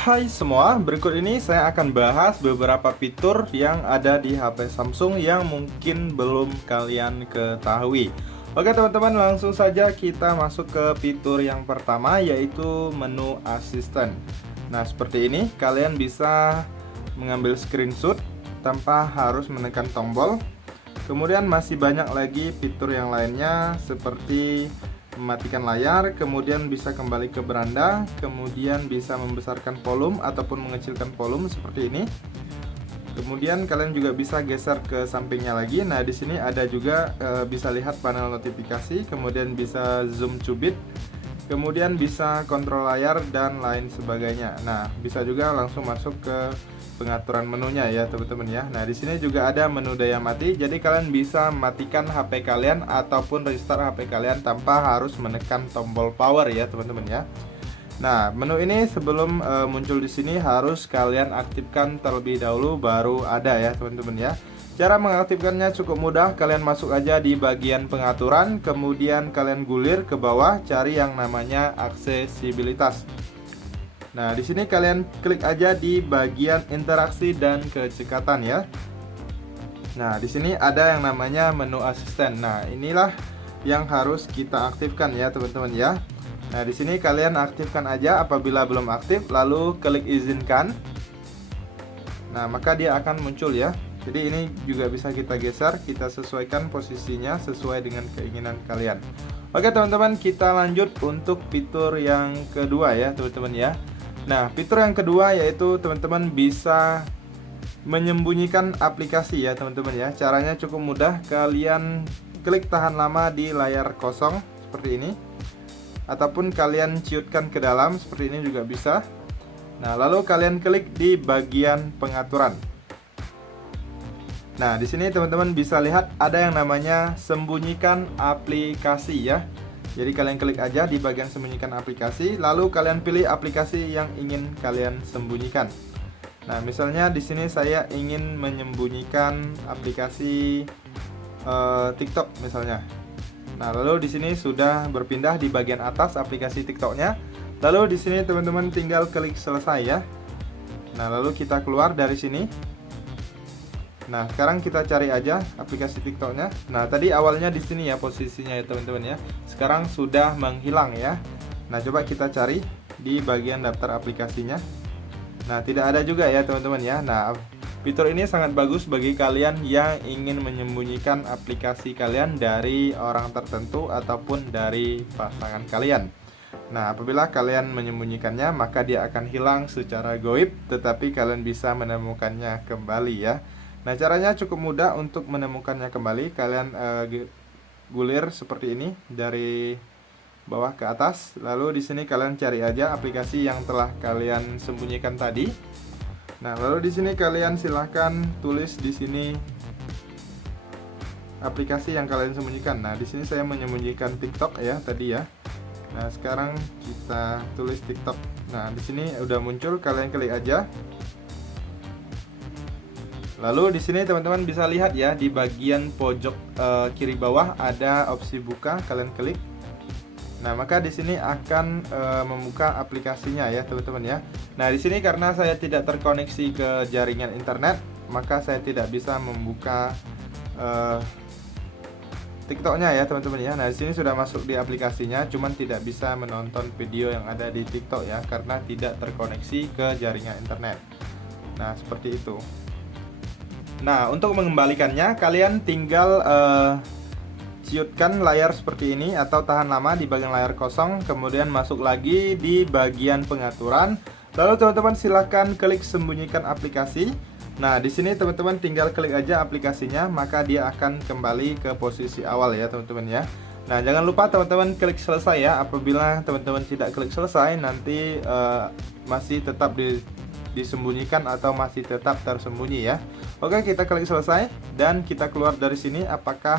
Hai semua, berikut ini saya akan bahas beberapa fitur yang ada di HP Samsung yang mungkin belum kalian ketahui. Oke teman-teman, langsung saja kita masuk ke fitur yang pertama, yaitu menu asisten. Nah seperti ini, kalian bisa mengambil screenshot tanpa harus menekan tombol. Kemudian masih banyak lagi fitur yang lainnya seperti mematikan layar, kemudian bisa kembali ke beranda, kemudian bisa membesarkan volume ataupun mengecilkan volume seperti ini. Kemudian kalian juga bisa geser ke sampingnya lagi. Nah, di sini ada juga bisa lihat panel notifikasi, kemudian bisa zoom to bit, kemudian bisa kontrol layar dan lain sebagainya. Nah, bisa juga langsung masuk ke pengaturan menunya ya teman-teman ya. Nah di sini juga ada menu daya mati, jadi kalian bisa matikan HP kalian ataupun restart HP kalian tanpa harus menekan tombol power ya teman-teman ya. Nah menu ini sebelum muncul di sini harus kalian aktifkan terlebih dahulu baru ada ya teman-teman ya. Cara mengaktifkannya cukup mudah, kalian masuk aja di bagian pengaturan, kemudian kalian gulir ke bawah, cari yang namanya aksesibilitas. Nah, di sini kalian klik aja di bagian interaksi dan kecekatan ya. Nah, di sini ada yang namanya menu asisten. Nah, inilah yang harus kita aktifkan ya, teman-teman ya. Nah, di sini kalian aktifkan aja. Apabila belum aktif, lalu klik izinkan. Nah, maka dia akan muncul ya. Jadi ini juga bisa kita geser, kita sesuaikan posisinya sesuai dengan keinginan kalian. Oke, teman-teman, kita lanjut untuk fitur yang kedua ya, teman-teman ya. Nah, fitur yang kedua yaitu teman-teman bisa menyembunyikan aplikasi ya teman-teman ya. Caranya cukup mudah, kalian klik tahan lama di layar kosong seperti ini, ataupun kalian ciutkan ke dalam seperti ini juga bisa. Nah, lalu kalian klik di bagian pengaturan. Nah, di sini teman-teman bisa lihat ada yang namanya sembunyikan aplikasi ya. Jadi kalian klik aja di bagian sembunyikan aplikasi, lalu kalian pilih aplikasi yang ingin kalian sembunyikan. Nah, misalnya di sini saya ingin menyembunyikan aplikasi TikTok misalnya. Nah, lalu di sini sudah berpindah di bagian atas aplikasi TikToknya. Lalu di sini teman-teman tinggal klik selesai ya. Nah, lalu kita keluar dari sini. Nah, sekarang kita cari aja aplikasi TikToknya. Nah, tadi awalnya di sini ya posisinya ya teman-teman ya. Sekarang sudah menghilang ya. Nah, coba kita cari di bagian daftar aplikasinya. Nah, tidak ada juga ya teman-teman ya. Nah, fitur ini sangat bagus bagi kalian yang ingin menyembunyikan aplikasi kalian dari orang tertentu ataupun dari pasangan kalian. Nah, apabila kalian menyembunyikannya, maka dia akan hilang secara goib, tetapi kalian bisa menemukannya kembali ya. Nah, caranya cukup mudah untuk menemukannya kembali. Kalian gulir seperti ini dari bawah ke atas. Lalu di sini kalian cari aja aplikasi yang telah kalian sembunyikan tadi. Nah, lalu di sini kalian silahkan tulis di sini aplikasi yang kalian sembunyikan. Nah, di sini saya menyembunyikan TikTok ya tadi ya. Nah, sekarang kita tulis TikTok. Nah, di sini udah muncul, kalian klik aja. Lalu di sini teman-teman bisa lihat ya di bagian pojok kiri bawah ada opsi buka, kalian klik. Nah, maka di sini akan membuka aplikasinya ya teman-teman ya. Nah, di sini karena saya tidak terkoneksi ke jaringan internet, maka saya tidak bisa membuka TikToknya ya teman-teman ya. Nah, di sini sudah masuk di aplikasinya, cuman tidak bisa menonton video yang ada di TikTok ya karena tidak terkoneksi ke jaringan internet. Nah, seperti itu. Nah, untuk mengembalikannya kalian tinggal ciutkan layar seperti ini atau tahan lama di bagian layar kosong, kemudian masuk lagi di bagian pengaturan. Lalu teman-teman silahkan klik sembunyikan aplikasi. Nah, di sini teman-teman tinggal klik aja aplikasinya, maka dia akan kembali ke posisi awal ya teman-teman ya. Nah, jangan lupa teman-teman klik selesai ya. Apabila teman-teman tidak klik selesai, nanti masih tetap disembunyikan atau masih tetap tersembunyi ya. Oke, kita klik selesai dan kita keluar dari sini. Apakah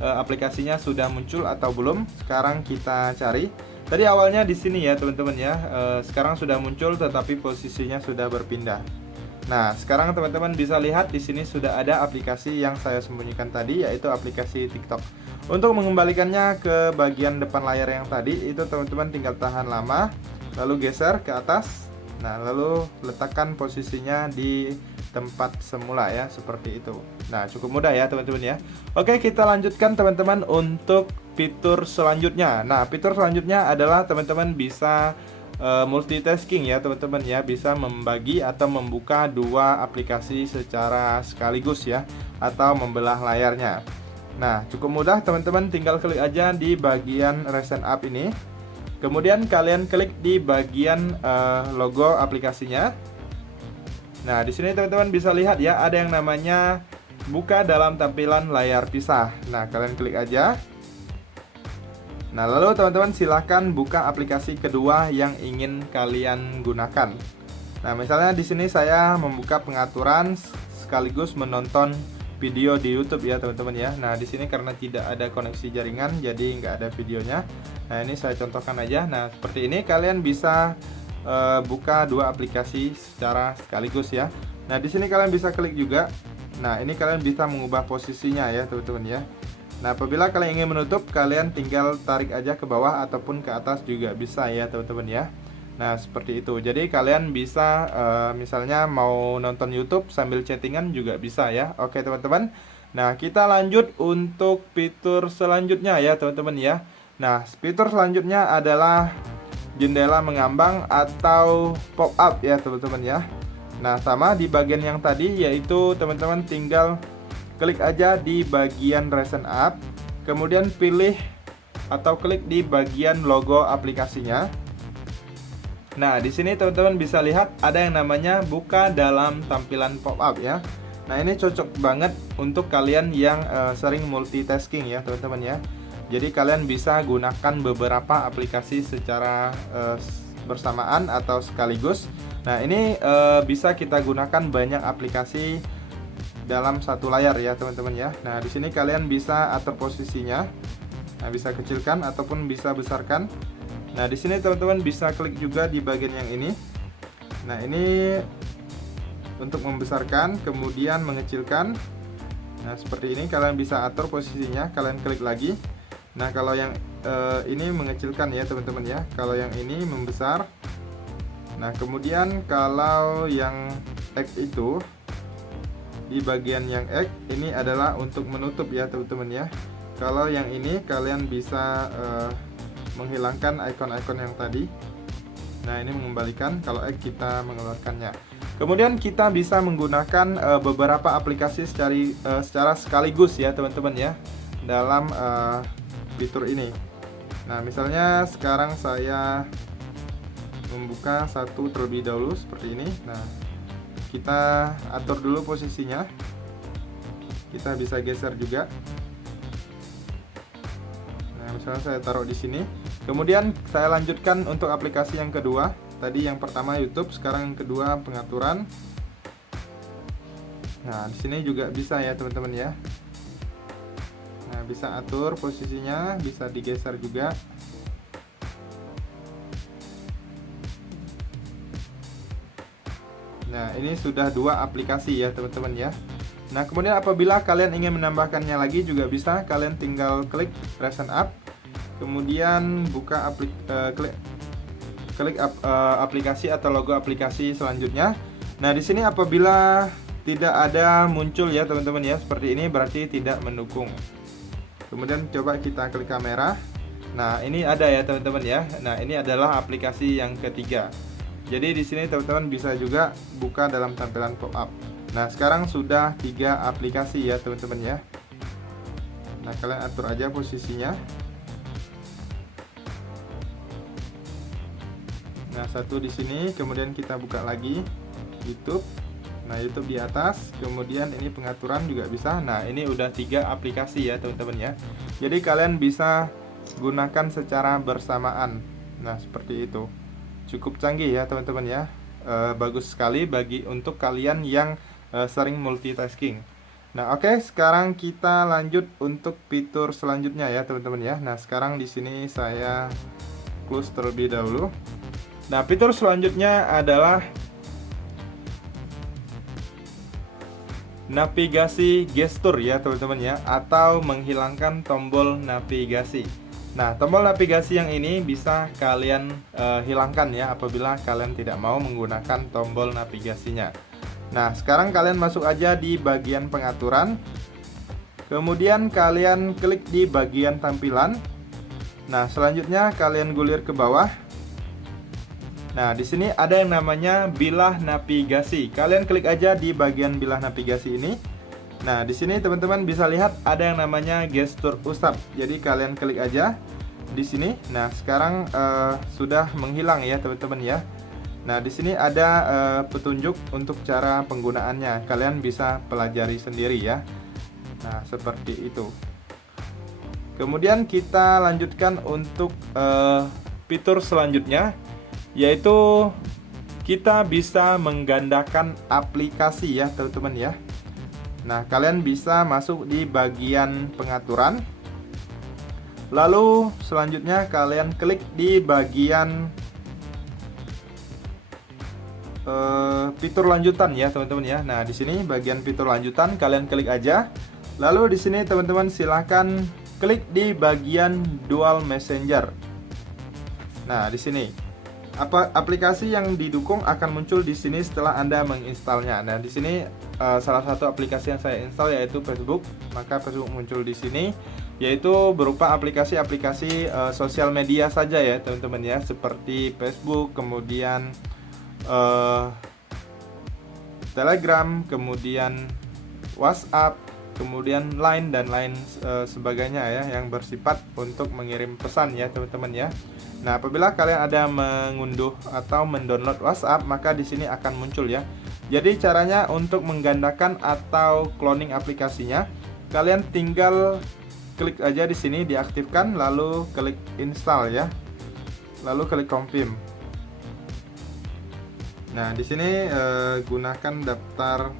aplikasinya sudah muncul atau belum? Sekarang kita cari. Tadi awalnya di sini ya teman-teman ya. Sekarang sudah muncul tetapi posisinya sudah berpindah. Nah, sekarang teman-teman bisa lihat di sini sudah ada aplikasi yang saya sembunyikan tadi, yaitu aplikasi TikTok. Untuk mengembalikannya ke bagian depan layar yang tadi, itu teman-teman tinggal tahan lama, lalu geser ke atas. Nah, lalu letakkan posisinya di tempat semula ya, seperti itu. Nah, cukup mudah ya teman-teman ya. Oke, kita lanjutkan teman-teman untuk fitur selanjutnya. Nah, fitur selanjutnya adalah teman-teman bisa multitasking ya teman-teman ya, bisa membagi atau membuka dua aplikasi secara sekaligus ya, atau membelah layarnya. Nah, cukup mudah teman-teman, tinggal klik aja di bagian recent app ini. Kemudian kalian klik di bagian logo aplikasinya. Nah, di sini teman-teman bisa lihat ya, ada yang namanya buka dalam tampilan layar pisah. Nah, kalian klik aja. Nah, lalu teman-teman silahkan buka aplikasi kedua yang ingin kalian gunakan. Nah, misalnya di sini saya membuka pengaturan sekaligus menonton video di YouTube ya teman-teman ya. Nah, di sini karena tidak ada koneksi jaringan, jadi nggak ada videonya. Nah, ini saya contohkan aja. Nah, seperti ini kalian bisa buka dua aplikasi secara sekaligus ya. Nah, di sini kalian bisa klik juga. Nah, ini kalian bisa mengubah posisinya ya teman-teman ya. Nah, apabila kalian ingin menutup, kalian tinggal tarik aja ke bawah ataupun ke atas juga bisa ya teman-teman ya. Nah, seperti itu. Jadi kalian bisa misalnya mau nonton YouTube sambil chattingan juga bisa ya. Oke teman-teman. Nah, kita lanjut untuk fitur selanjutnya ya teman-teman ya. Nah, fitur selanjutnya adalah jendela mengambang atau pop up ya teman-teman ya. Nah, sama di bagian yang tadi, yaitu teman-teman tinggal klik aja di bagian recent app, kemudian pilih atau klik di bagian logo aplikasinya. Nah, di sini teman-teman bisa lihat ada yang namanya buka dalam tampilan pop-up ya. Nah, ini cocok banget untuk kalian yang sering multitasking ya teman-teman ya. Jadi kalian bisa gunakan beberapa aplikasi secara bersamaan atau sekaligus. Nah, ini bisa kita gunakan banyak aplikasi dalam satu layar ya teman-teman ya. Nah, di sini kalian bisa atur posisinya. Nah, bisa kecilkan ataupun bisa besarkan. Nah, di sini teman-teman bisa klik juga di bagian yang ini. Nah, ini untuk membesarkan, kemudian mengecilkan. Nah, seperti ini kalian bisa atur posisinya, kalian klik lagi. Nah, kalau yang ini mengecilkan ya teman-teman ya. Kalau yang ini membesar. Nah, kemudian kalau yang X itu di bagian yang X ini adalah untuk menutup ya teman-teman ya. Kalau yang ini kalian bisa menghilangkan icon-icon yang tadi. Nah, ini mengembalikan. Kalau X kita mengeluarkannya. Kemudian kita bisa menggunakan beberapa aplikasi secara sekaligus ya teman-teman ya dalam fitur ini. Nah, misalnya sekarang saya membuka satu terlebih dahulu seperti ini. Nah, kita atur dulu posisinya. Kita bisa geser juga. Nah, misalnya saya taruh di sini. Kemudian saya lanjutkan untuk aplikasi yang kedua. Tadi yang pertama YouTube, sekarang yang kedua pengaturan. Nah, di sini juga bisa ya teman-teman ya. Nah, bisa atur posisinya, bisa digeser juga. Nah, ini sudah dua aplikasi ya teman-teman ya. Nah, kemudian apabila kalian ingin menambahkannya lagi juga bisa. Kalian tinggal klik recent app, kemudian buka klik aplikasi atau logo aplikasi selanjutnya. Nah, di sini apabila tidak ada muncul ya teman-teman ya seperti ini, berarti tidak mendukung. Kemudian coba kita klik kamera. Nah, ini ada ya teman-teman ya. Nah, ini adalah aplikasi yang ketiga. Jadi di sini teman-teman bisa juga buka dalam tampilan pop-up. Nah, sekarang sudah 3 aplikasi ya teman-teman ya. Nah, kalian atur aja posisinya. Nah, satu di sini, kemudian kita buka lagi YouTube. Nah, YouTube di atas, kemudian ini pengaturan juga bisa. Nah, ini udah 3 aplikasi ya teman-teman ya. Jadi kalian bisa gunakan secara bersamaan. Nah, seperti itu. Cukup canggih ya teman-teman ya. Bagus sekali untuk kalian yang sering multitasking. Nah, oke, sekarang kita lanjut untuk fitur selanjutnya ya teman-teman ya. Nah, sekarang di sini saya close terlebih dahulu. Nah, fitur selanjutnya adalah navigasi gestur ya teman-teman ya, atau menghilangkan tombol navigasi. Nah, tombol navigasi yang ini bisa kalian hilangkan ya apabila kalian tidak mau menggunakan tombol navigasinya. Nah, sekarang kalian masuk aja di bagian pengaturan. Kemudian kalian klik di bagian tampilan. Nah, selanjutnya kalian gulir ke bawah. Nah, di sini ada yang namanya bilah navigasi. Kalian klik aja di bagian bilah navigasi ini. Nah, di sini teman-teman bisa lihat ada yang namanya gestur usap. Jadi kalian klik aja di sini. Nah, sekarang sudah menghilang ya, teman-teman ya. Nah, di sini ada petunjuk untuk cara penggunaannya. Kalian bisa pelajari sendiri ya. Nah, seperti itu. Kemudian kita lanjutkan untuk fitur selanjutnya, yaitu kita bisa menggandakan aplikasi ya, teman-teman ya. Nah, kalian bisa masuk di bagian pengaturan. Lalu selanjutnya kalian klik di bagian fitur lanjutan ya, teman-teman ya. Nah, di sini bagian fitur lanjutan kalian klik aja. Lalu di sini teman-teman silahkan klik di bagian dual messenger. Nah, di sini aplikasi yang didukung akan muncul di sini setelah Anda menginstalnya. Nah, di sini salah satu aplikasi yang saya install yaitu Facebook. Maka Facebook muncul di sini, yaitu berupa aplikasi-aplikasi sosial media saja ya, teman-teman ya, seperti Facebook, kemudian Telegram, kemudian WhatsApp, kemudian Line dan lain sebagainya ya, yang bersifat untuk mengirim pesan ya, teman-teman ya. Nah, apabila kalian ada mengunduh atau mendownload WhatsApp, maka di sini akan muncul ya. Jadi caranya untuk menggandakan atau cloning aplikasinya, kalian tinggal klik aja di sini diaktifkan, lalu klik install ya. Lalu klik confirm. Nah, di sini gunakan daftar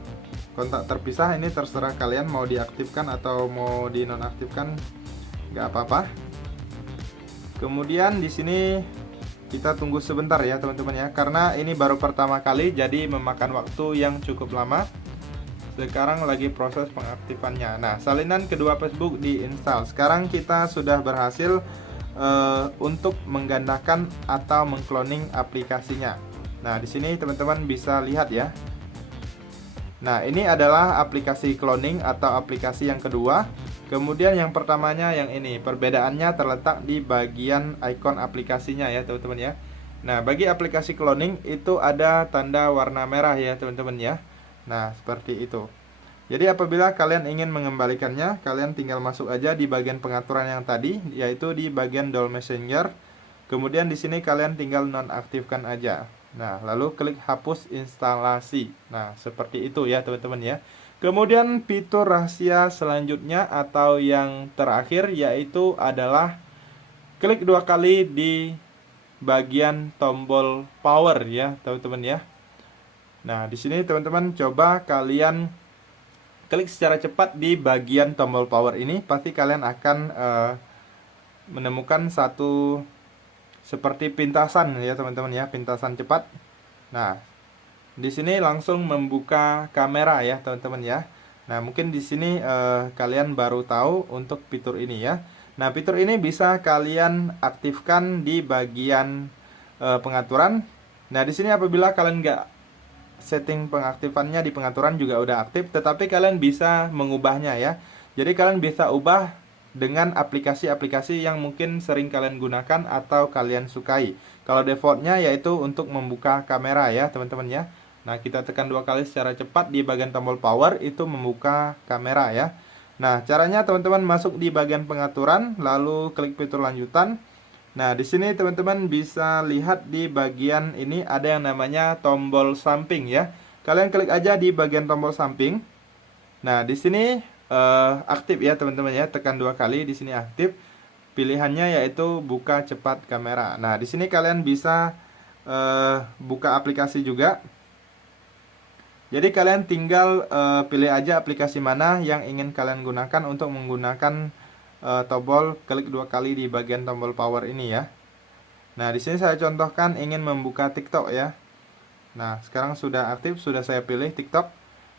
kontak terpisah, ini terserah kalian mau diaktifkan atau mau dinonaktifkan, nggak apa-apa. Kemudian di sini kita tunggu sebentar ya, teman-teman ya, karena ini baru pertama kali jadi memakan waktu yang cukup lama. Sekarang lagi proses pengaktifannya. Nah, salinan kedua Facebook diinstal. Sekarang kita sudah berhasil untuk menggandakan atau mengcloning aplikasinya. Nah, di sini teman-teman bisa lihat ya. Nah, ini adalah aplikasi cloning atau aplikasi yang kedua. Kemudian yang pertamanya yang ini, perbedaannya terletak di bagian icon aplikasinya ya, teman-teman ya. Nah, bagi aplikasi cloning itu ada tanda warna merah ya, teman-teman ya. Nah, seperti itu. Jadi apabila kalian ingin mengembalikannya, kalian tinggal masuk aja di bagian pengaturan yang tadi, yaitu di bagian dual messenger. Kemudian di sini kalian tinggal nonaktifkan aja. Nah, lalu klik hapus instalasi. Nah, seperti itu ya, teman-teman ya. Kemudian fitur rahasia selanjutnya atau yang terakhir yaitu adalah klik 2 kali di bagian tombol power ya, teman-teman ya. Nah, di sini teman-teman coba kalian klik secara cepat di bagian tombol power ini, pasti kalian akan menemukan satu seperti pintasan ya, teman-teman ya, pintasan cepat. Nah, di sini langsung membuka kamera ya, teman-teman ya. Nah, mungkin di sini kalian baru tahu untuk fitur ini ya. Nah, fitur ini bisa kalian aktifkan di bagian pengaturan. Nah, di sini apabila kalian nggak setting pengaktifannya di pengaturan juga udah aktif, tetapi kalian bisa mengubahnya ya. Jadi kalian bisa ubah dengan aplikasi-aplikasi yang mungkin sering kalian gunakan atau kalian sukai. Kalau defaultnya yaitu untuk membuka kamera ya, teman-teman ya. Nah, kita tekan 2 kali secara cepat di bagian tombol power, itu membuka kamera ya. Nah, caranya teman-teman masuk di bagian pengaturan, lalu klik fitur lanjutan. Nah, di sini teman-teman bisa lihat di bagian ini ada yang namanya tombol samping ya. Kalian klik aja di bagian tombol samping. Nah, di sini aktif ya, teman-teman ya. Tekan 2 kali, di sini aktif. Pilihannya yaitu buka cepat kamera. Nah, di sini kalian bisa buka aplikasi juga. Jadi kalian tinggal pilih aja aplikasi mana yang ingin kalian gunakan untuk menggunakan tombol klik 2 kali di bagian tombol power ini ya. Nah, di sini saya contohkan ingin membuka TikTok ya. Nah, sekarang sudah aktif, sudah saya pilih TikTok.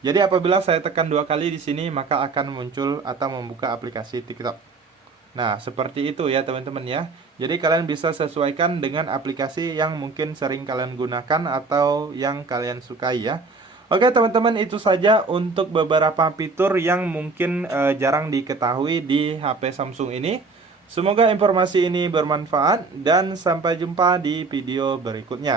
Jadi apabila saya tekan 2 kali di sini, maka akan muncul atau membuka aplikasi TikTok. Nah, seperti itu ya teman-teman ya. Jadi kalian bisa sesuaikan dengan aplikasi yang mungkin sering kalian gunakan atau yang kalian sukai ya. Oke teman-teman, itu saja untuk beberapa fitur yang mungkin jarang diketahui di HP Samsung ini. Semoga informasi ini bermanfaat dan sampai jumpa di video berikutnya.